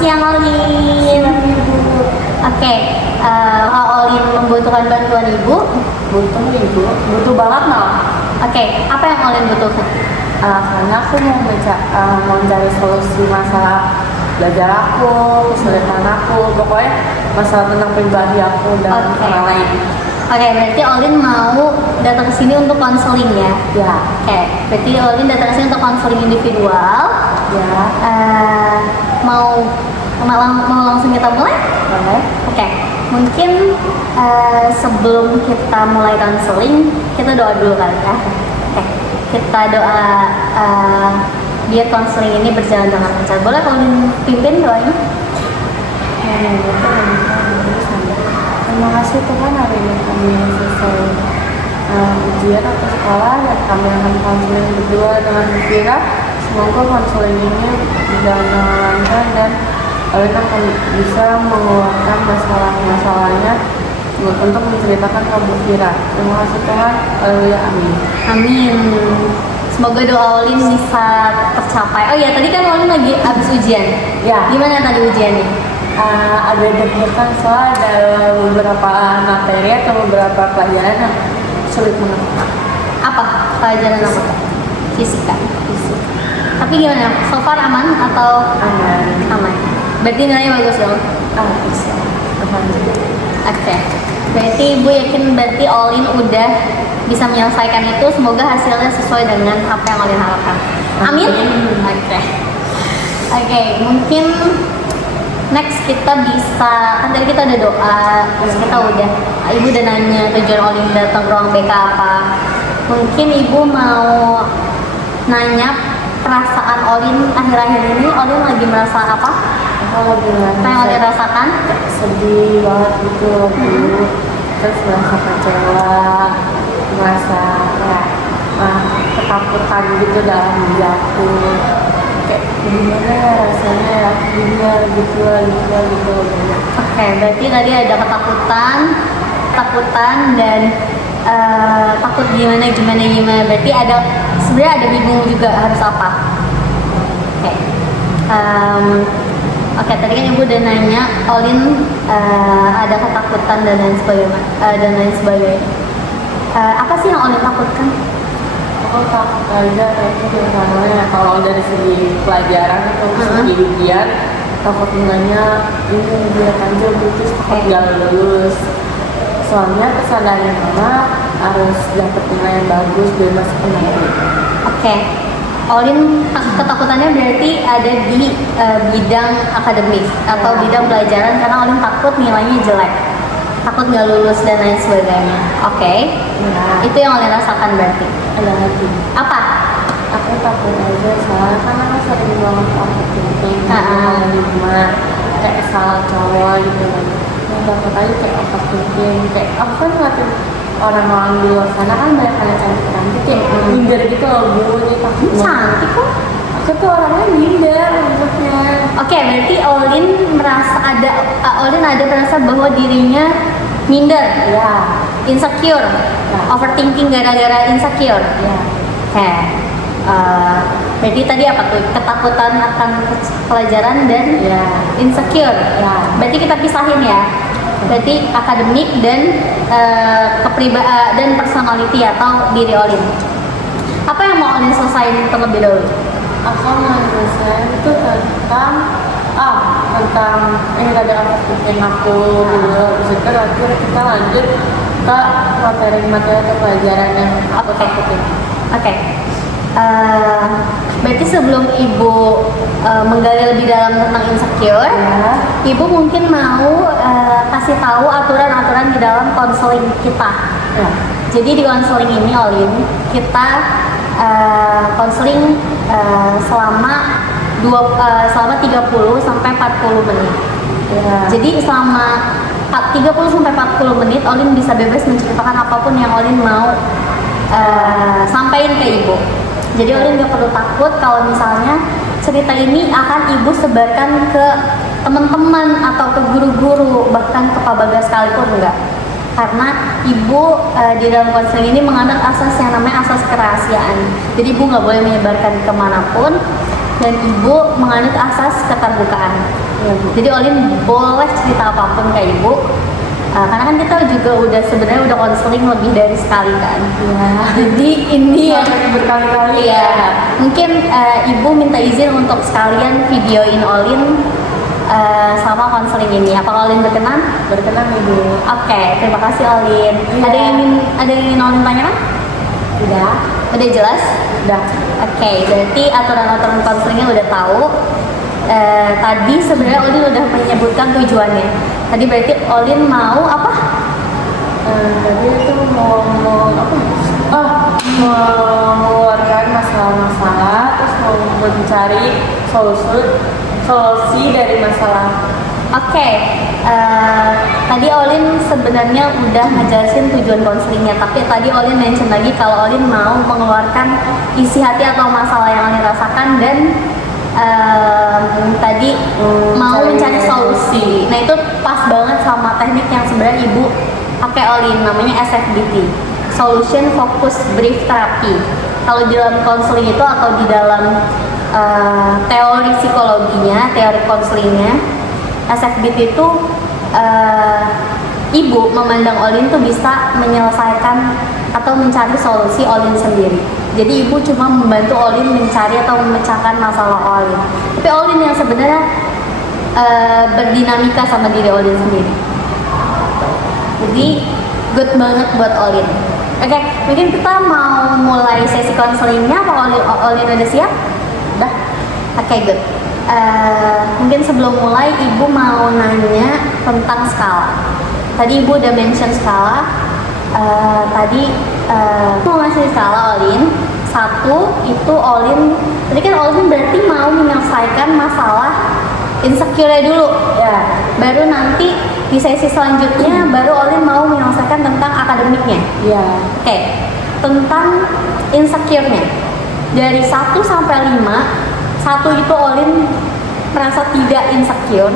siang Olin. Oke, Olin membutuhkan bantuan ibu? Butuh ibu, butuh banget malah. Oke, apa yang Olin butuhkan? Karena aku mau mencari solusi masalah belajar aku, kesulitan aku, pokoknya masalah tentang pribadi aku dan orang lain. Oke, berarti Olin mau datang ke sini untuk konseling ya? Ya. Oke, berarti Olin datang ke sini untuk konseling individual. Ya. Mau langsung kita mulai? Boleh. Oke, mungkin sebelum kita mulai konseling, kita doa dulu kali ya. Oke, kita doa biar konseling ini berjalan dengan lancar. Boleh kalau pimpin doanya? Terima kasih Tuhan, hari ini kami selesai ujian atau sekolah dan kami akan konseling berdua dengan Vira. Semoga konseling ini berjalan dengan lancar dan kalian akan bisa mengeluarkan masalah-masalahnya untuk menceritakan ke Bu Vira. Terima kasih Tuhan. Haleluya, amin. Amin. Semoga doa Olin bisa tercapai. Oh ya, tadi kan Olin lagi habis ujian. Ya. Gimana tadi ujiannya? Ada deg-degan soal ada beberapa materi atau beberapa pelajaran yang sulit mengerti. Apa pelajaran apa? Fisika. Tapi gimana? So far aman atau? Aman. Berarti nilainya bagus dong? Bisa. Oke. Berarti ibu yakin berarti Olin udah bisa menyelesaikan itu. Semoga hasilnya sesuai dengan apa yang Olin harapkan. Amin. Oke. Mungkin next kita bisa, kan tadi kita ada doa, terus kita ibu udah nanya tujuan Olin datang ke ruang BK apa. Mungkin ibu mau nanya perasaan Olin akhir-akhir ini. Olin lagi merasa apa? Aku lagi Apa yang Olin rasakan? sedih banget gitu dulu. Terus merasa kecewa, merasa kayak ketakutan gitu dalam diri aku. Kayak gimana ya rasanya ya dunia gitu. Oke, berarti tadi ada ketakutan dan takut gimana. Berarti sebenarnya ada bingung juga harus apa. Oke, tadi kan ibu udah nanya Olin ada ketakutan dan lain sebagainya. Apa sih yang Olin takutkan? Aku takut aja misalnya kalau dari segi pelajaran atau segi ujian, takut nilainya ini lihat aja terus takut gak lulus. Soalnya kesadaran mama harus dapat nilai yang bagus biar masuk ke negeri. Oke. Olin ketakutannya berarti ada di bidang akademik atau bidang pelajaran karena Olin takut nilainya jelek, takut nggak lulus dan lain sebagainya. Oke. Itu yang Olin rasakan berarti. Ada lagi. Apa? Aku takut aja soalnya kan aku sering banget overthinking di rumah kayak salah cowok gitu kan. Takut aja kayak overthinking, kayak aku kan ngeliatin orang-orang di luar sana kan banyak yang cantik kayak minder gitu loh Bu. Jadi takut Cantik kok. aku tuh orangnya minder maksudnya. Oke, berarti Olin ada merasa bahwa dirinya minder, Ya. insecure, overthinking gara-gara insecure. Ya. Oke. Berarti tadi apa tuh? Ketakutan akan pelajaran dan insecure. Ya. Berarti kita pisahin ya. Berarti akademik dan dan personality atau diri Olin. Apa yang mau Olin selesaiin terlebih dahulu? Aku mau selesai itu tentang ini tadi overthinking aku gitu. Habis itu nanti kita lanjut ke materi-materi atau pelajaran yang aku takutin. Oke. Berarti sebelum ibu menggali lebih dalam tentang insecure, ibu mungkin mau kasih tahu aturan-aturan di dalam konseling kita. Jadi di konseling ini Olin, kita konseling selama 30 sampai 40 menit. Jadi selama 30 sampai 40 menit Olin bisa bebas menceritakan apapun yang Olin mau sampaikan ke ibu. Jadi Olin gak perlu takut kalau misalnya cerita ini akan ibu sebarkan ke teman-teman atau ke guru-guru, bahkan ke Pak Bagas sekalipun enggak. Karena ibu di dalam konseling ini mengandung asas yang namanya asas kerahasiaan. Jadi ibu nggak boleh menyebarkan kemanapun. dan ibu menganut asas keterbukaan. Iya, Bu. Jadi Olin boleh cerita apapun ke ibu. Karena kan kita juga udah sebenarnya udah konseling lebih dari sekali kan. Iya. Jadi ini ya Sampai berkali-kali. iya. Mungkin ibu minta izin untuk sekalian videoin Olin sama konseling ini. Apakah Olin berkenan? Berkenan, Ibu. Oke, terima kasih Olin. Iya. Ada yang ingin Olin tanyakan? Udah. Udah jelas? Udah. Oke, berarti aturan-aturan konselingnya udah tahu. Tadi sebenarnya Olin udah menyebutkan tujuannya. Tadi berarti Olin mau apa? Tadi itu mau apa? Mengeluarkan masalah-masalah, terus mau mencari solusi dari masalah. Oke, tadi Olin sebenarnya udah ngejelasin tujuan konselingnya, tapi tadi Olin mention lagi kalau Olin mau mengeluarkan isi hati atau masalah yang Olin rasakan dan tadi mau mencari solusi. Nah itu pas banget sama teknik yang sebenarnya ibu pakai Olin, namanya SFBT, Solution Focus Brief Therapy. Kalau di dalam konseling itu atau di dalam teori psikologinya, teori konselingnya, SFBT itu ibu memandang Olin tuh bisa menyelesaikan atau mencari solusi Olin sendiri. Jadi ibu cuma membantu Olin mencari atau memecahkan masalah Olin. Tapi Olin yang sebenarnya berdinamika sama diri Olin sendiri. Jadi good banget buat Olin. Oke, mungkin kita mau mulai sesi konselingnya. Apa Olin udah siap? Udah. Oke, good. Mungkin sebelum mulai ibu mau nanya tentang skala. Tadi ibu udah mention skala. Tadi mau ngasih skala Olin. 1 itu Olin, tadi kan Olin berarti mau menyelesaikan masalah insecure dulu Ya. baru nanti di sesi selanjutnya baru Olin mau menyelesaikan tentang akademiknya. Ya. Oke, tentang insecure-nya dari 1 sampai 5, 1 itu Olin merasa tidak insecure,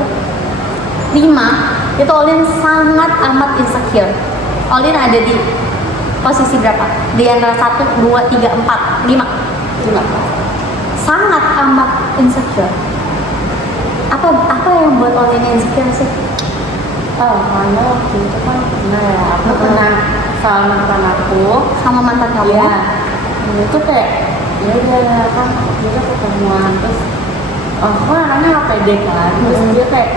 5 itu Olin sangat amat insecure. Olin ada di posisi berapa? Di antara 1, 2, 3, 4, 5 sangat amat insecure. Apa yang buat Olin insecure sih? Karena waktu itu kan pernah ya, aku pernah sama mantan aku. Sama mantan kamu? Iya. Itu kayak ya udah kan kita ketemuan terus aku kan anaknya nggak pede kan, terus dia kayak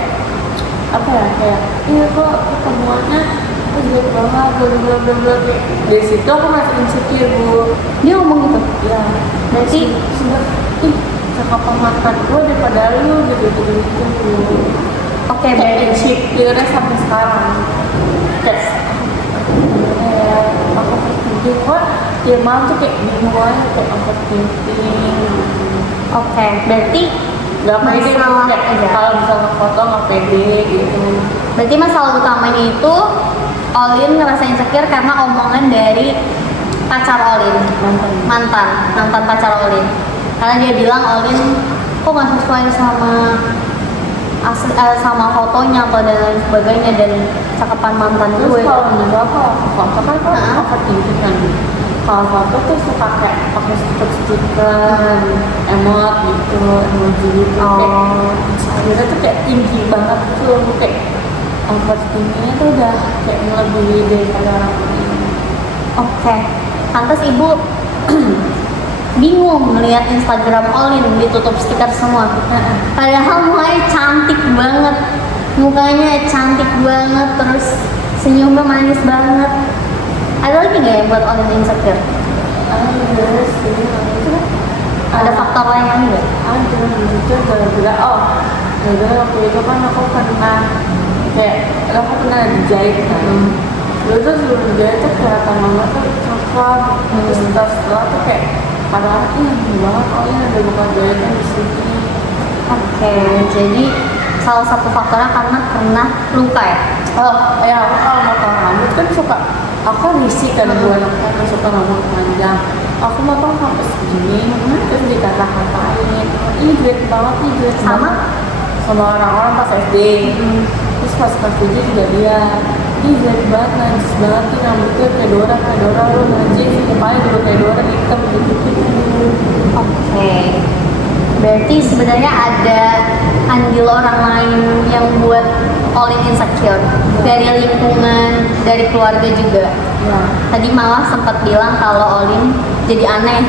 apa ya, kayak iya kok ketemuannya aku jelek banget, bla bla bla. Dari situ aku masih insecure, Bu. Dia ngomong gitu? Ya Berarti sudah cakapan mantan gue daripada lu gitu. oke, Kayak berarti insecure sampai sekarang. Kayak aku overthinking, kok tiap malam tuh kayak bingung aja, kayak overthinking. oke, berarti Gak pede, Masalah kayak aja. kalau misalnya foto gak pede gitu. berarti masalah utamanya itu Olin ngerasa insecure karena omongan dari pacar Olin, mantan pacar Olin. Karena dia bilang Olin kok nggak sesuai sama sama fotonya atau dan lain sebagainya dan cakapan mantan Terus gue. kalau menurut aku foto kan Heeh. overthinking kan. Kalau foto tuh suka kayak pakai stiker, emot gitu, emoji gitu. Oh. Kayak akhirnya tuh kayak tinggi banget tuh, kayak overthinkingnya tuh udah kayak melebihi daripada orang lain. Oke, pantas ibu bingung melihat Instagram Olin ditutup stiker semua. Padahal mukanya cantik banget, terus senyumnya manis banget. Ada lagi nggak yang buat Olin insecure? Ada sih, itu kan Ada faktor lain lagi nggak? ada gitu gara-gara waktu itu kan aku pernah dijahit kan. Dulu tuh sebelum dijahit tuh kelihatan banget tuh cakep. Terus setelah tuh kayak padahal banget ada luka jahitan di sini. Oke, jadi salah satu faktornya karena pernah luka ya? Aku kalau motong rambut kan suka, aku kan risih kan buat aku suka rambut panjang. Aku motong sampai segini, terus dikata-katain, ih jelek banget nih, jelek Sama? sama orang-orang pas SD. Terus pas kerja juga dia, ih jelek banget, najis banget nih rambutnya kayak Dora lu najis, mukanya juga kayak Dora hitam gitu. Oke. Berarti sebenarnya ada andil orang lain yang buat Olin insecure, dari lingkungan, dari keluarga juga. Ya. Tadi malah sempat bilang kalau Olin jadi aneh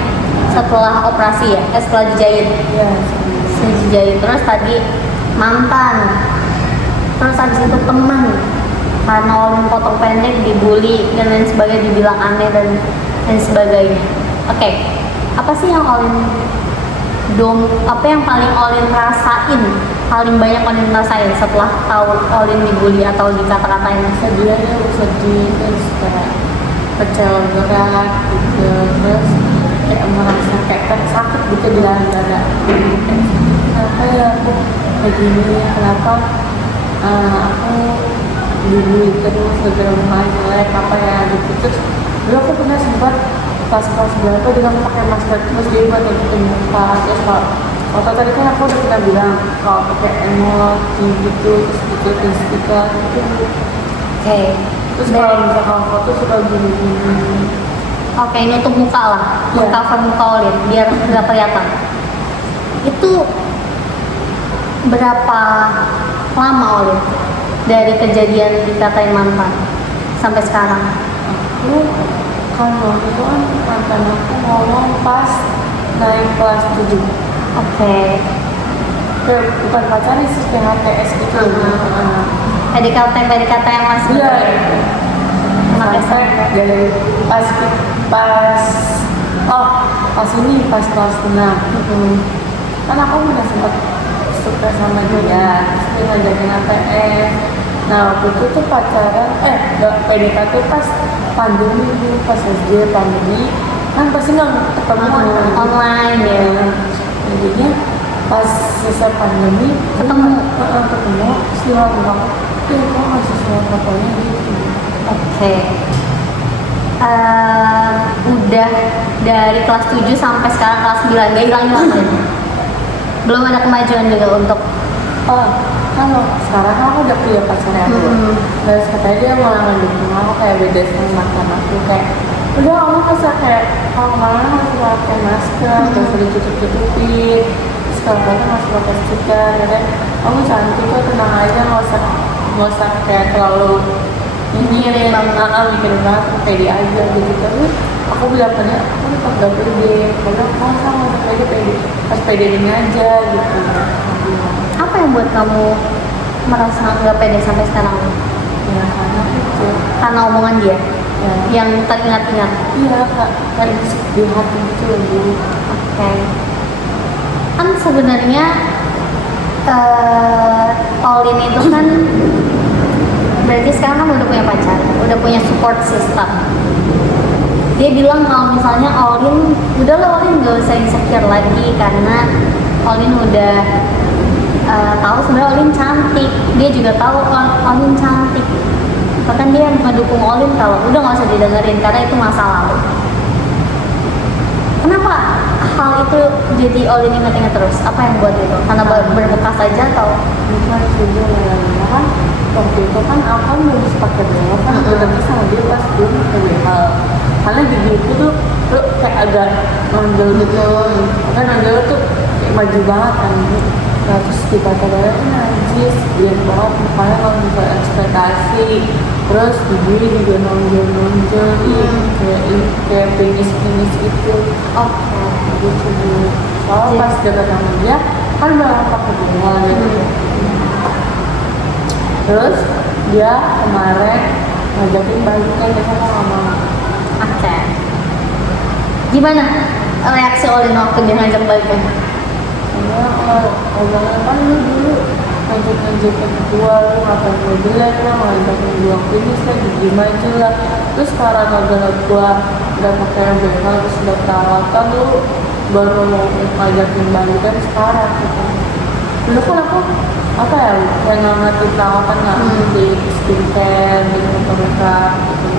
setelah operasi ya, setelah dijahit. Ya. Setelah dijahit. Terus tadi mantan, terus habis itu teman, karena Olin potong pendek dibully dan lain sebagainya, dibilang aneh dan sebagainya. Oke, apa sih yang Olin apa yang paling Olin rasain, paling banyak Olin rasain setelah tahu Olin dibully atau dikata-katain? Sedih aja, sedih, terus kayak kecewa berat gitu, terus kayak merasa kayak sakit gitu di dalam dada. Kenapa ya aku kayak gini, kenapa aku dibully terus, segera mulai jelek apa ya gitu. Terus dulu aku pernah sempat pas kelas berapa dengan pakai masker terus dia buat nutupin muka. Terus kalau tadi kan aku udah pernah bilang kalau pakai emoji gitu, terus bikin stiker gitu. Oke. Terus kalau misalkan foto suka gini-gini. Oke, nutup muka lah, Iya. cover muka Olin biar nggak kelihatan. Itu berapa lama Olin dari kejadian dikatain mantan sampai sekarang? Aku kalau itu kan mantan aku ngomong pas naik kelas 7. Oke. Kayak bukan pacarnya sih, kayak HTS gitu. PDKT yang masih Iya. anak Sampai SMP. dari pas ini pas kelas 6 kan aku udah sempat suka sama dia, terus dia ngajakin ATS. Nah waktu itu tuh pacaran, gak PDKT pas pandemi tuh, pas SD pandemi kan pasti nggak ketemu Online ya. jadinya pas selesai pandemi Ketemu. ketemu sih aku bilang, kok masih suara fotonya gitu. Oke. Udah dari kelas 7 sampai sekarang kelas 9 gak hilang-hilang kan? Belum ada kemajuan juga untuk Kalau sekarang aku udah punya pacarnya aku, terus katanya dia malah ngedukung aku kayak beda sama mantan aku, kayak udah kamu nggak usah kayak kalau kemana harus pakai masker, terus ditutup-tutupin, terus kalau kalian masih pakai stiker, katanya kamu cantik kok, tenang aja, nggak usah kayak terlalu mikirin banget, kayak dia aja gitu. Terus aku bilang pada aku tetap gak pede, karena masa nggak usah pede, pas pede ini aja gitu. apa yang buat kamu merasa nggak pede sampai sekarang? Ya karena itu Karena omongan dia ya yang teringat-ingat. iya kak, kayak di hati gitu loh Bu. Oke. Kan sebenarnya Olin itu kan berarti sekarang kan udah punya pacar, udah punya support system. Dia bilang kalau misalnya Olin, udahlah Olin gak usah insecure lagi karena Olin udah tahu sebenarnya Olin cantik. Dia juga tahu Olin cantik. Bahkan dia mendukung Olin kalau udah gak usah didengerin karena itu masa lalu. Kenapa hal itu jadi Olin ingat-ingat terus? Apa yang buat itu? Karena berbekas aja atau? Bukan juga lama kan waktu itu kan aku kan belum bisa pakai BH kan ketemu sama dia pas belum pakai BH, karena gigiku tuh kayak agak nonjol gitu, kan nonjol tuh kayak maju banget kan. Nah terus dikata-kata najis, dia banget mukanya kalau bisa ekspektasi, terus gigi juga nonjol kayak penis gitu. Gitu. Soalnya pas dekat sama dia kan udah pakai BH gitu. Terus dia kemarin ngajakin balikan, dia sama mama. Oke. Gimana reaksi Olin waktu dia ngajak balikan? Karena orangnya kan lu dulu ngajak-ngajakin gua, lu ngapain gua jelek lah, ngajakin gua finish lah, gigi maju lah. Terus sekarang gara gua udah pakai BH, terus udah perawatan, lu baru mau ngajakin balikan sekarang gitu. Dulu kan aku apa ya, kayak nggak ngerti perawatan, nggak ngerti skincare gitu, makeup gitu.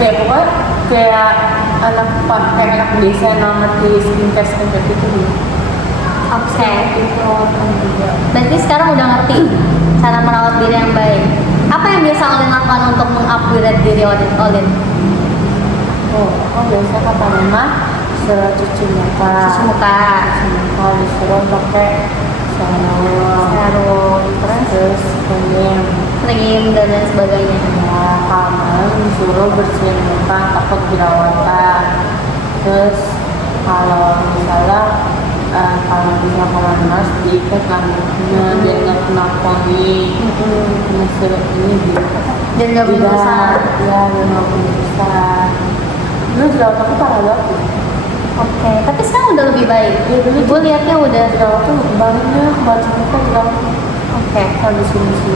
Kayak pokoknya kayak anak desa yang nggak ngerti skincare gitu dulu. Oke. Perawatan juga. Berarti sekarang udah ngerti cara merawat diri yang baik. Apa yang biasa Olin lakukan untuk mengupgrade diri Olin? Oh, biasa kata mama disuruh cuci muka. Cuci muka, Disuruh pakai serum, terus krim. krim dan lain sebagainya. Ya, kalau disuruh bersihin muka takut jerawatan. Terus kalau misalnya kalau bisa panas diikat rambutnya biar nggak kena poni. Disuruh ini Dan nggak berdosa. ya biar nggak susah. Dulu jerawat aku parah banget. Oke, tapi sekarang udah lebih baik. Ya, dulu Ibu lihatnya udah. Jerawat tuh banyak baca muka jerawat. Oke. Kalau sini.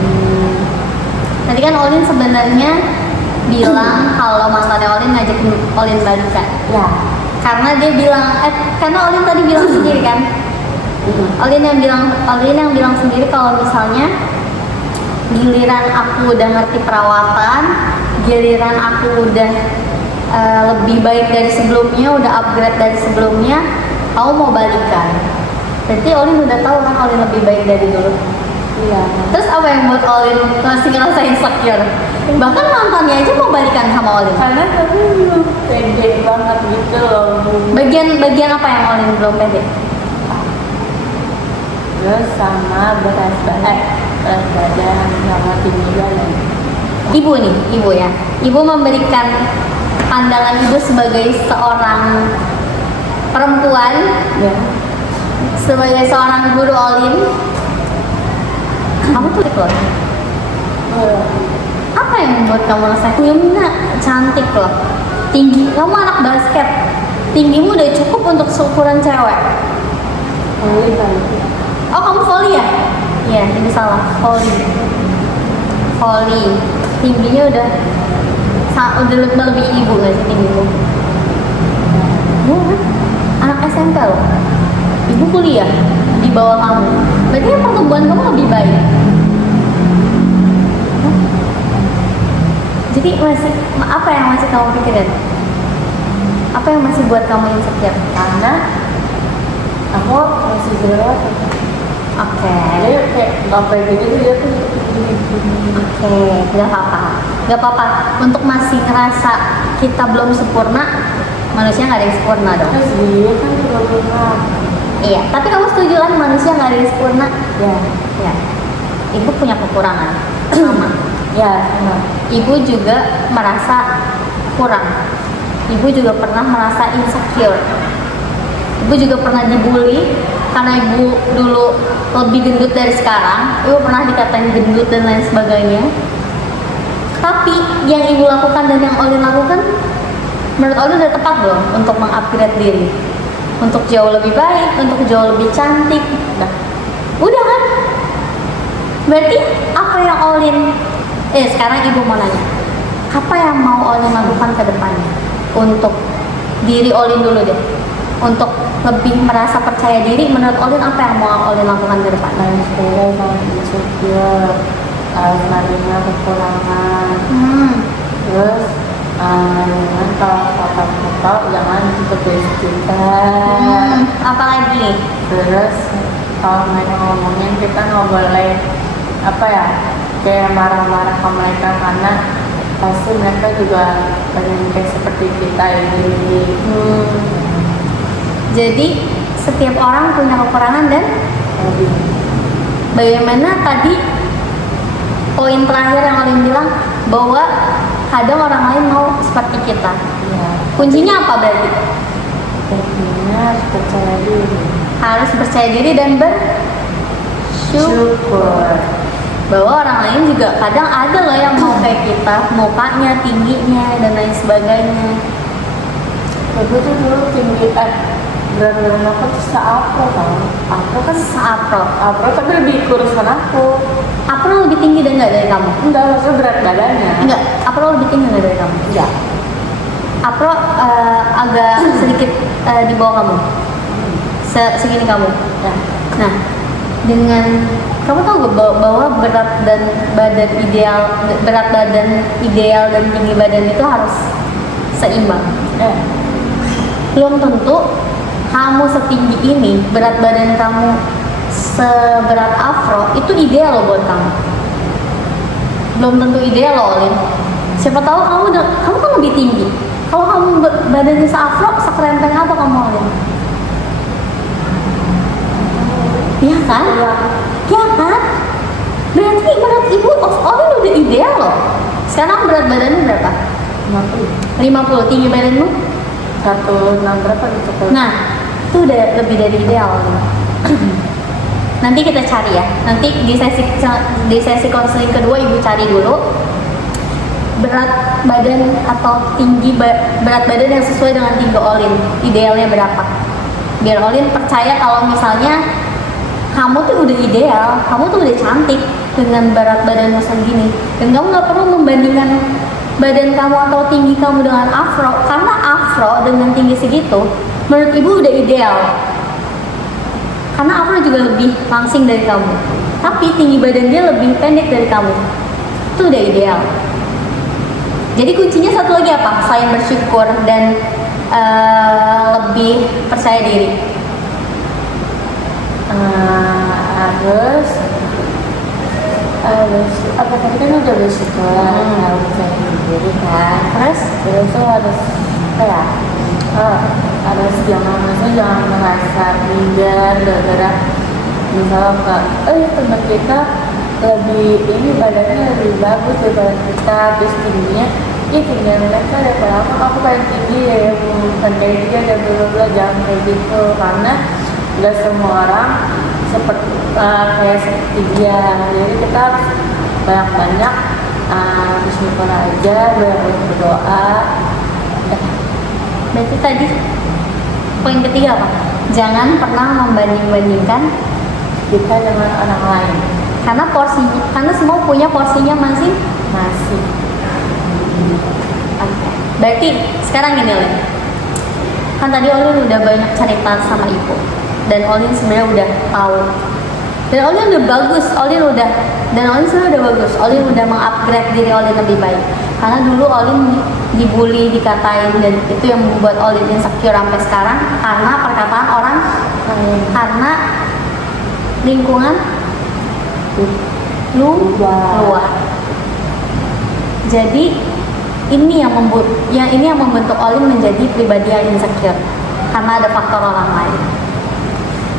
Tadi kan Olin sebenarnya bilang kalau mantannya Olin ngajakin Olin balikan. Ya. Karena dia bilang, karena Olin tadi bilang sendiri kan. Olin yang bilang sendiri kalau misalnya giliran aku udah ngerti perawatan, giliran aku udah lebih baik dari sebelumnya, udah upgrade dari sebelumnya, kamu mau balikan. Berarti Olin udah tahu kan Olin lebih baik dari dulu. Iya. Terus apa yang buat Olin masih ngerasa insecure? Bahkan mantannya aja mau balikan sama Olin. Karena aku belum pede banget gitu loh. Bagian apa yang Olin belum pede? Terus sama berat badan sama tinggi badan. Ibu nih, ibu ya. Ibu memberikan pandangan ibu sebagai seorang perempuan, Ya. sebagai seorang guru Olin. Kamu tuh loh. Apa yang membuat kamu rasa Yumna cantik loh, tinggi, kamu anak basket, tinggimu udah cukup untuk seukuran cewek. Oh kamu volley ya? Iya, ini salah, volley, tingginya udah lebih ibu nggak sih tinggimu? Iya kan? Anak SMP loh, ibu kuliah di bawah kamu, berarti pertumbuhan kamu lebih baik. Jadi apa yang masih kamu pikirin? Apa yang masih buat kamu insecure? Karena aku masih jerawat. Oke. Jadi kayak nggak pede gitu dia tuh. Oke, nggak apa-apa. Untuk masih ngerasa kita belum sempurna, manusia nggak ada yang sempurna dong. Terus dia kan juga belum. Iya, tapi kamu setuju kan manusia nggak ada yang sempurna? Ya. Ya. Ibu punya kekurangan sama. Ya, sama. Ibu juga merasa kurang. Ibu juga pernah merasa insecure. Ibu juga pernah dibully karena ibu dulu lebih gendut dari sekarang. Ibu pernah dikatain gendut dan lain sebagainya. Tapi yang ibu lakukan dan yang Olin lakukan, menurut Olin udah tepat belum untuk mengupgrade diri, untuk jauh lebih baik, untuk jauh lebih cantik? Udah kan? Berarti apa yang Olin sekarang ibu mau nanya, apa yang mau Olin lakukan ke depannya untuk diri Olin dulu deh, untuk lebih merasa percaya diri? Menurut Olin apa yang mau Olin lakukan ke depan? Harus mulai sama insecure, menerima kekurangan. Terus jangan kalau foto-foto jangan ditulis kita. Apalagi? Terus kalau mereka ngomongin kita nggak boleh apa ya, kayak marah-marah ke mereka karena pasti mereka juga pengen kayak seperti kita ini. Jadi setiap orang punya kekurangan dan bagaimana tadi poin terakhir yang Olin bilang bahwa kadang orang lain mau seperti kita. Ya, Kuncinya apa berarti? intinya harus percaya diri. Harus percaya diri dan bersyukur Syukur. bahwa orang lain juga kadang ada loh yang mau kayak kita, mukanya, tingginya dan lain sebagainya. Aku tuh dulu tinggi berat badan aku tuh seapro tau. Aku kan apro tapi lebih kurusan aku. April lebih tinggi dan nggak dari kamu? Enggak, maksudnya berat badannya. Enggak, April lebih tinggi nggak dari kamu? Enggak. April agak sedikit di bawah kamu, segini kamu. Nah, dengan kamu tahu gak bahwa berat badan ideal dan tinggi badan itu harus seimbang. Belum tentu kamu setinggi ini, berat badan kamu seberat afro itu ideal loh buat kamu. Belum tentu ideal loh, Olin. Siapa tahu kamu kan lebih tinggi, Kalau kamu badannya seafro, sekerempeng apa kamu Olin? Iya kan? Iya kan? Berarti berat ibu Olin udah ideal loh. Sekarang berat badannya berapa? 50. Tinggi badanmu? 1,6 berapa gitu? Nah, itu udah lebih dari ideal. Nanti kita cari ya. Nanti di sesi konseling kedua ibu cari dulu berat badan atau berat badan yang sesuai dengan tinggi Olin. Idealnya berapa? Biar Olin percaya kalau misalnya kamu tuh udah ideal, kamu tuh udah cantik dengan berat badanmu segini. Dan kamu nggak perlu membandingkan badan kamu atau tinggi kamu dengan afro, karena afro dengan tinggi segitu menurut ibu udah ideal, karena afro juga lebih langsing dari kamu, tapi tinggi badan dia lebih pendek dari kamu, itu udah ideal. Jadi kuncinya satu lagi apa? Selain bersyukur dan lebih percaya diri, harus apa tadi kan udah bersyukur, harus percaya diri kan. Terus tuh harus apa ya? Harus jangan merasa minder gara-gara misalnya teman kita lebih ini badannya lebih bagus daripada kita, terus tingginya tingginya mereka daripada aku paling tinggi ya, bukan kayak dia dan bla jangan kayak gitu, karena nggak semua orang seperti dia. Jadi kita harus banyak bersyukur aja, banyak berdoa. Berarti tadi poin ketiga apa? Jangan pernah membanding-bandingkan kita dengan orang lain, karena semua punya porsinya masing-masing. Berarti sekarang gini Olin, kan tadi Olin udah banyak cerita sama ibu, dan Olin sebenarnya udah tahu, dan Olin udah bagus, Olin sebenarnya udah bagus, Olin udah mengupgrade diri Olin lebih baik. Karena dulu Olin dibully, dikatain, dan itu yang membuat Olin insecure sampai sekarang karena perkataan orang, karena lingkungan luar. Jadi ini yang membentuk Olin menjadi pribadi yang insecure karena ada faktor orang lain.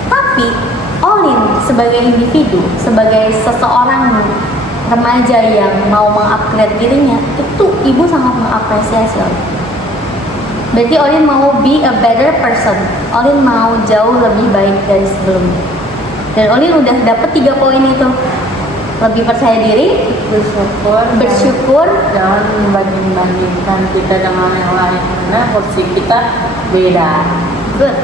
Tapi Olin sebagai individu, sebagai seseorang remaja yang mau mengupgrade dirinya, itu ibu sangat mengapresiasi Olin. Berarti Olin mau be a better person, Olin mau jauh lebih baik dari sebelumnya. Dan Olin udah dapet 3 poin itu: lebih percaya diri, bersyukur, jangan membanding-bandingkan kita dengan yang lain karena porsi kita beda. good.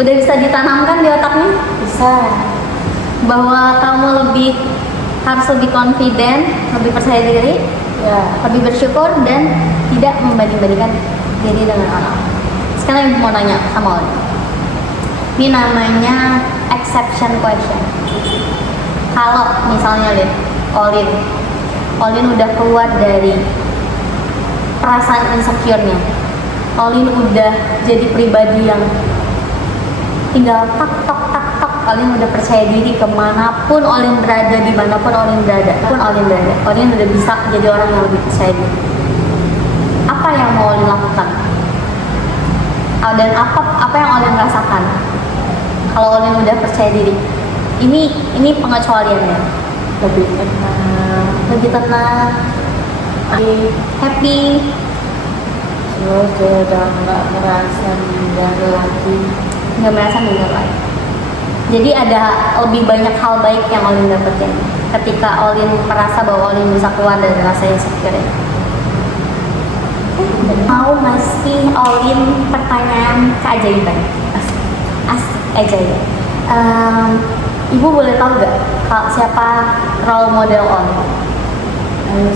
Udah bisa ditanamkan di otaknya? Bisa. Bahwa kamu harus lebih confident, lebih percaya diri, lebih bersyukur, dan tidak membanding-bandingkan diri dengan orang. Sekarang ibu mau nanya sama Olin. Ini namanya exception question. Kalau misalnya Olin udah keluar dari perasaan insecure-nya, Olin udah jadi pribadi yang tinggal tak tok, Olin udah percaya diri kemanapun Olin berada, dimanapun Olin berada, Olin udah bisa jadi orang yang lebih percaya diri. Apa yang mau Olin lakukan? Dan apa yang Olin rasakan kalau Olin udah percaya diri? Ini pengecualiannya. Lebih tenang, happy. Terus udah nggak merasa minder lagi. Jadi ada lebih banyak hal baik yang Olin dapetin ketika Olin merasa bahwa Olin bisa keluar dari rasa insecure. Mau ngasih Olin pertanyaan keajaiban. Ajaib. Ibu boleh tahu gak siapa role model Olin?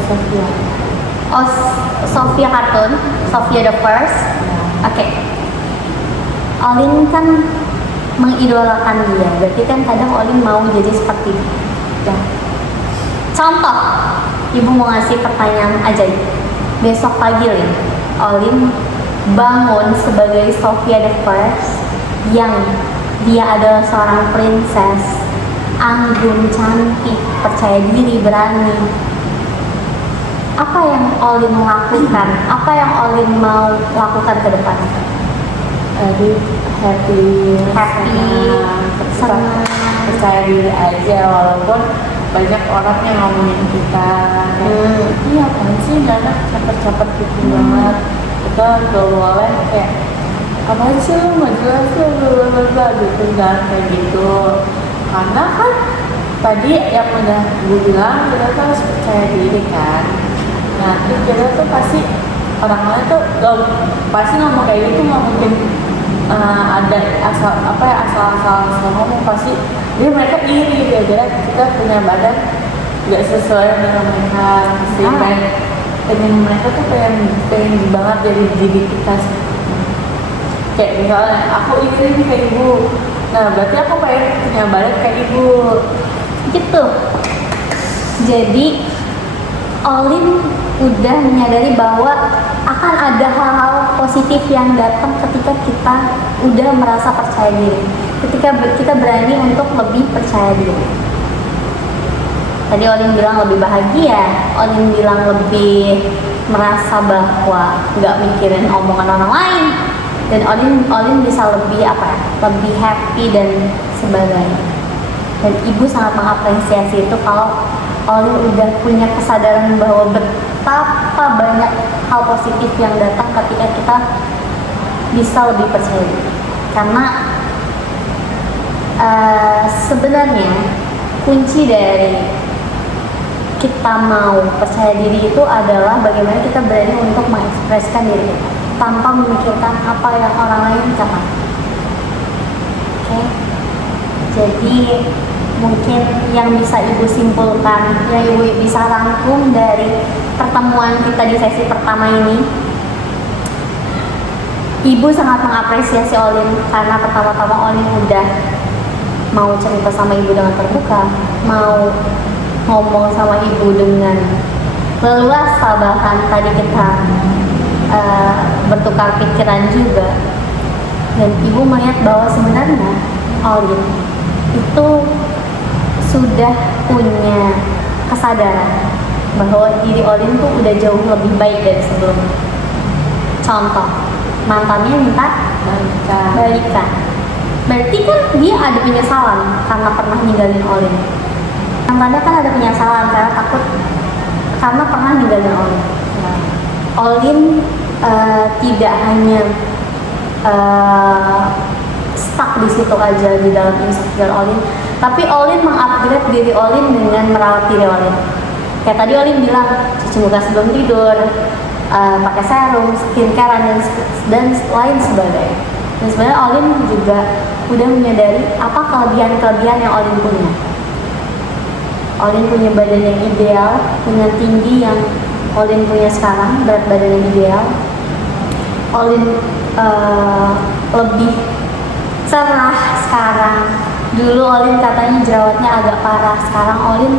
Sofia. Oh, Sofia kartun, Sofia the First. Oke. Olin kan mengidolakan dia, berarti kan kadang Olin mau jadi seperti dia. Contoh, ibu mau ngasih pertanyaan ajaib. Besok pagi Olin bangun sebagai Sofia the First, yang dia adalah seorang princess, anggun, cantik, percaya diri, berani. apa yang Olin lakukan? Apa yang Olin mau lakukan ke depan? Jadi happy, senang. percaya diri aja walaupun banyak orang yang ngomongin kita kayak iya apaan sih anak caper-caper gitu banget, kita gak boleh kayak apaan sih lu nggak jelas lu bla gitu kan kayak gitu, karena kan tadi yang udah gue bilang kita tuh harus percaya diri kan. Nah terus kita tuh pasti orang lain tuh pasti ngomong kayak gitu, nggak mungkin ada asal-asal ngomong, pasti jadi mereka iri gara-gara kita punya badan nggak sesuai dengan mereka, pengen mereka tuh pengen banget jadi diri kita. Kayak misalnya aku iri kayak ibu, nah berarti aku pengen punya badan kayak ibu gitu. Jadi Olin udah menyadari bahwa akan ada hal-hal positif yang datang ketika kita udah merasa percaya diri, ketika kita berani untuk lebih percaya diri. Tadi Olin bilang lebih bahagia, Olin bilang lebih merasa bahwa nggak mikirin omongan orang lain, dan Olin bisa lebih lebih happy dan sebagainya. Dan ibu sangat mengapresiasi itu kalau Olin udah punya kesadaran bahwa betapa banyak hal positif yang datang ketika kita bisa lebih percaya diri. Karena sebenarnya kunci dari kita mau percaya diri itu adalah bagaimana kita berani untuk mengekspresikan diri kita tanpa memikirkan apa yang orang lain katakan. Oke? Jadi mungkin yang bisa ibu simpulkan, yang ibu bisa rangkum dari pertemuan kita di sesi pertama ini, ibu sangat mengapresiasi Olin karena pertama-tama Olin udah mau cerita sama ibu dengan terbuka, mau ngomong sama ibu dengan leluasa, bahkan tadi kita bertukar pikiran juga. Dan ibu melihat bahwa sebenarnya Olin itu sudah punya kesadaran bahwa diri Olin tuh udah jauh lebih baik dari sebelumnya. Contoh, mantannya minta balikan. Berarti kan dia ada penyesalan karena pernah ninggalin Olin. Mantannya kan ada penyesalan karena pernah ninggalin Olin. Olin tidak hanya stuck di situ aja di dalam insecure Olin, tapi Olin mengupgrade diri Olin dengan merawat diri Olin. Kayak tadi Olin bilang cuci muka sebelum tidur, pakai serum, skincare dan lain sebagainya. Dan sebenarnya Olin juga udah menyadari apa kelebihan yang Olin punya. Olin punya badan yang ideal, punya tinggi yang Olin punya sekarang, berat badan yang ideal. Olin lebih cerah sekarang. Dulu Olin katanya jerawatnya agak parah, sekarang Olin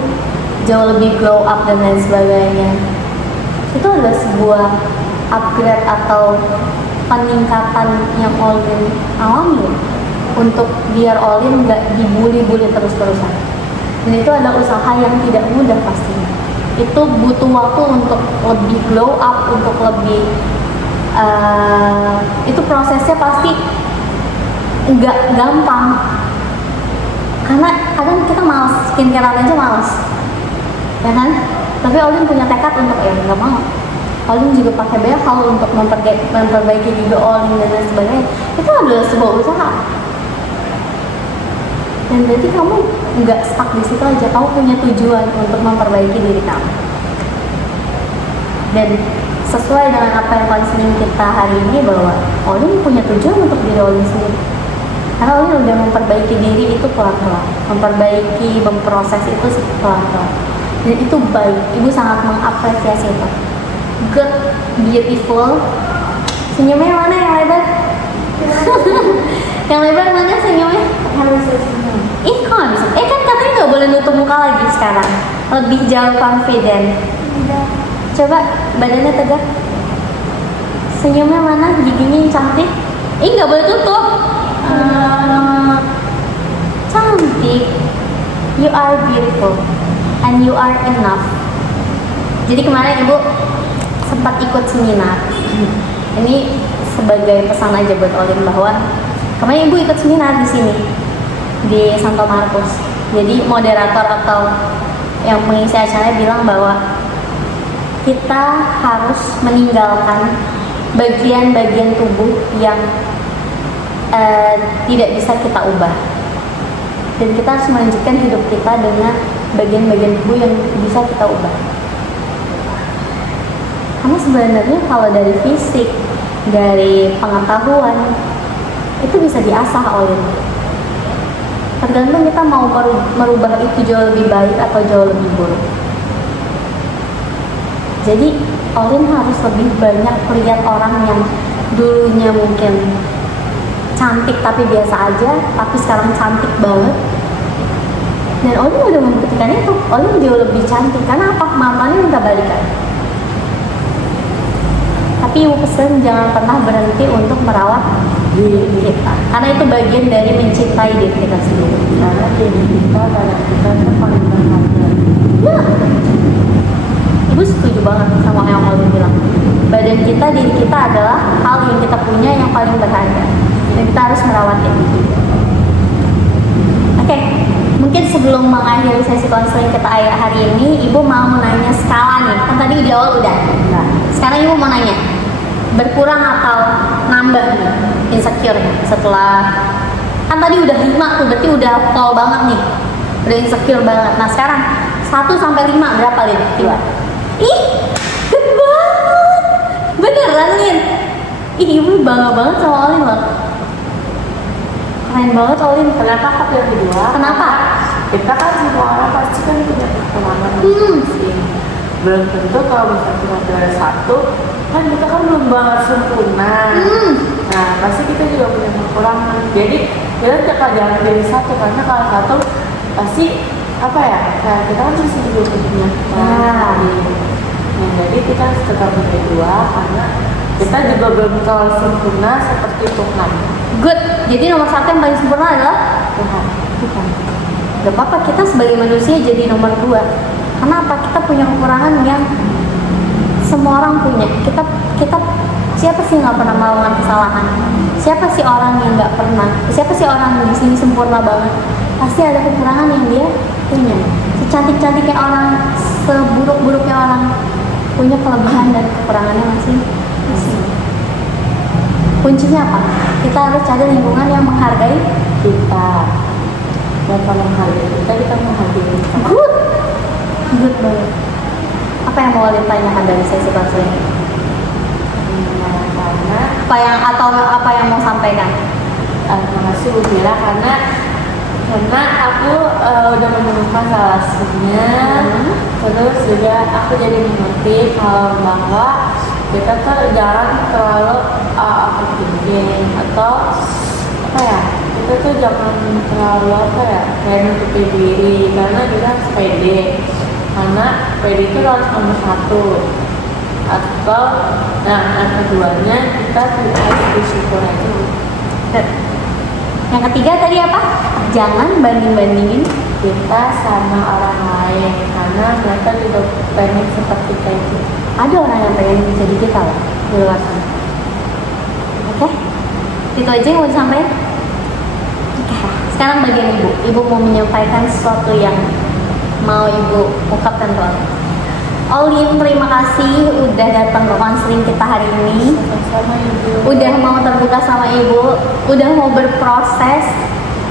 jauh lebih glow up dan lain sebagainya. Itu adalah sebuah upgrade atau peningkatan yang Olin alami untuk biar Olin nggak dibully-bully terus-terusan. Dan itu adalah usaha yang tidak mudah pastinya. Itu butuh waktu untuk lebih glow up, untuk lebih itu prosesnya pasti nggak gampang. Karena kadang kita malas, skincare aja malas, ya kan? Tapi Olin punya tekad untuk nggak mau. Olin juga pakai behel untuk memperbaiki juga Olin dan lain sebagainya. Itu adalah sebuah usaha. Dan berarti kamu nggak stuck di situ aja, kamu punya tujuan untuk memperbaiki diri kamu. Dan sesuai dengan apa yang konseling kita hari ini, bahwa Olin punya tujuan untuk diri Olin sendiri. Karena Olin udah memperbaiki diri itu pelan-pelan, memproses itu pelan-pelan. Dan itu baik, ibu sangat mengapresiasi itu. Good, beautiful. Senyumnya mana yang lebar? Yang lebar mana senyumnya? harus senyum. Ih kok gak bisa? Kan katanya gak boleh nutup muka lagi sekarang. Lebih jauh confident. Coba badannya tegak. Senyumnya mana? Giginya yang cantik. Gak boleh tutup. Cantik. You are beautiful. And you are enough. Jadi kemarin ibu sempat ikut seminar. Ini sebagai pesan aja buat Olin bahwa kemarin ibu ikut seminar di sini di Santo Markus. Jadi moderator atau yang mengisi acara bilang bahwa kita harus meninggalkan bagian-bagian tubuh yang tidak bisa kita ubah, dan kita harus melanjutkan hidup kita dengan bagian-bagian tubuh yang bisa kita ubah. Karena sebenarnya kalau dari fisik, dari pengetahuan itu bisa diasah oleh, tergantung kita mau merubah itu jauh lebih baik atau jauh lebih buruk. Jadi Olin harus lebih banyak lihat orang yang dulunya mungkin cantik tapi biasa aja, tapi sekarang cantik banget. Dan Olin udah membuktikan itu. Olin jauh lebih cantik. Karena apa? Mamanya minta balikan. Tapi ibu pesen jangan pernah berhenti untuk merawat diri kita. Karena itu bagian dari mencintai diri kita sendiri. Karena diri kita, badan kita itu paling berharga. Ya. Ibu setuju banget sama yang Olin bilang. Badan kita, diri kita adalah hal yang kita punya yang paling berharga. Dan kita harus merawatnya. Oke, mungkin sebelum mengakhiri sesi konseling kita hari ini, ibu mau nanya skala nih. Kan tadi di awal udah. Nah, sekarang ibu mau nanya, berkurang atau nambah nih insecure-nya setelah, kan tadi udah 5 tuh, berarti udah pol banget nih, udah insecure banget. Nah sekarang 1 sampai 5 berapa Lin? 2. Ih, good banget, beneran Lin. Ih, ibu bangga banget sama Olin loh. Keren banget Olin. Kenapa aku pilih 2? Kenapa? Kita kan semua orang pasti kan punya kekurangan masing-masing. Belum tentu kalau misalnya kita pilih 1, kan kita kan belum banget sempurna. Nah, pasti kita juga punya kekurangan. Jadi kita jangan pilih 1, karena kalau 1 pasti apa ya? Kayak kita kan masih juga punya kekurangan. Nah, jadi kita harus tetap pilih 2 karena kita juga belum terlalu sempurna seperti Tuhan. Good. Jadi nomor 1 yang paling sempurna adalah Tuhan. Gak apa-apa, kita sebagai manusia jadi nomor 2. Karena apa? Kita punya kekurangan yang semua orang punya. Kita siapa sih nggak pernah melakukan kesalahan? Siapa sih orang yang nggak pernah? Siapa sih orang yang di sini sempurna banget? Pasti ada kekurangan yang dia punya. Secantik-cantiknya orang, seburuk-buruknya orang, punya kelebihan dan kekurangannya masing-masing. Kuncinya apa? Kita harus cari lingkungan yang menghargai Kita dan kalau menghargai kita menghargai kita. Good banget. Apa yang mau ditanyakan dari sesi konseling? Karena Apa yang mau sampaikan? makasih Bu Mira karena aku udah menemukan salah satunya. Terus juga aku jadi mengerti kalau bahwa kita tuh jangan terlalu overthinking atau apa ya, kita tuh jangan terlalu kayak nutupi diri, karena kita harus pede, karena pede itu harus nomor 1. Atau yang keduanya kita harus bersyukur aja. Yang ketiga tadi apa? Jangan banding-bandingin Kita sama orang lain, karena mereka juga pengen seperti kita. ada orang yang pengen jadi kita loh di luar sana. Oke, itu aja yang mau disampaikan. Sekarang bagian ibu mau menyampaikan sesuatu yang mau ibu ungkapkan ke Olin. Terima kasih udah datang ke konseling kita hari ini, Sama Ibu. udah mau terbuka sama ibu, udah mau berproses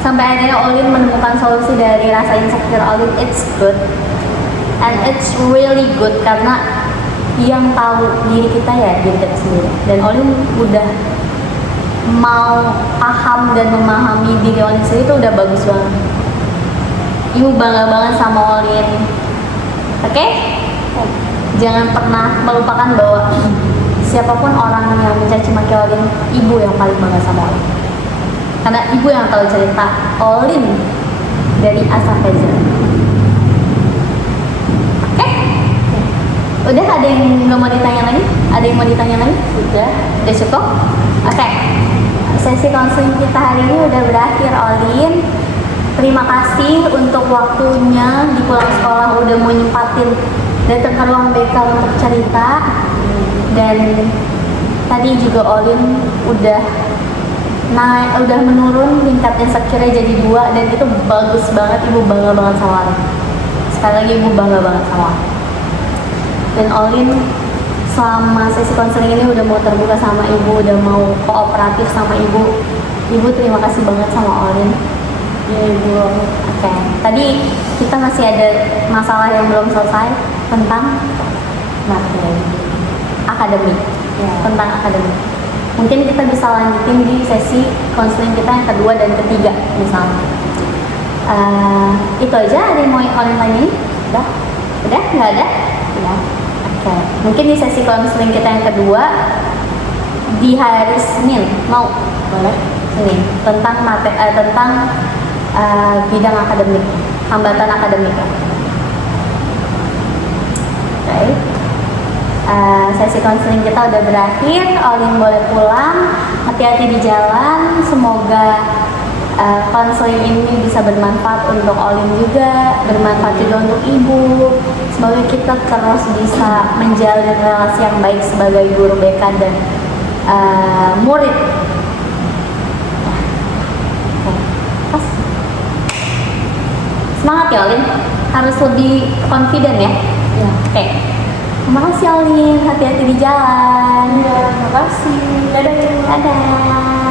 sampai akhirnya Olin menemukan solusi dari rasa insecure Olin. It's good and it's really good, karena yang tahu diri kita ya diri kita sendiri, dan Olin udah mau paham dan memahami diri Olin sendiri, itu udah bagus banget. Ibu bangga banget sama Olin. Oke? Jangan pernah melupakan bahwa siapapun orang yang mencaci maki Olin, ibu yang paling bangga sama Olin, karena ibu yang tahu cerita Olin dari A sampai Z. Oke? Udah, ada yang nggak mau ditanya lagi? Ada yang mau ditanya lagi? Udah cukup? Oke. Sesi konseling kita hari ini udah berakhir, Olin. Terima kasih untuk waktunya di pulang sekolah, udah mau nyempatin datang ke ruang BK untuk cerita. Dan tadi juga Olin udah menurun tingkat insecure jadi 2, dan itu bagus banget. Ibu bangga banget sama Olin. Sekali lagi ibu bangga banget sama Olin. Dan Olin selama sesi konseling ini udah mau terbuka sama ibu, udah mau kooperatif sama ibu. Ibu terima kasih banget sama Olin. Ya ibu. Oke, tadi kita masih ada masalah yang belum selesai tentang Materi. akademik. Ya. Tentang akademik. Mungkin kita bisa lanjutin di sesi konseling kita yang kedua dan ketiga misalnya. Itu aja. Ada yang mau Olin tanyain? Udah? Nggak ada? Ya. Oke. Mungkin di sesi konseling kita yang kedua di hari Senin mau Boleh. Senin tentang bidang akademik, hambatan akademik. Oke. Sesi konseling kita udah berakhir. Olin boleh pulang. Hati-hati di jalan. Semoga konseling ini bisa bermanfaat untuk Olin juga, bermanfaat juga untuk ibu. Semoga kita terus bisa menjalin relasi yang baik sebagai guru BK dan murid. Oke. Semangat ya Olin, harus lebih confident ya. Ya. Oke. Terima kasih Olin, hati-hati di jalan. Ya, terima kasih. Dadah. Dadah.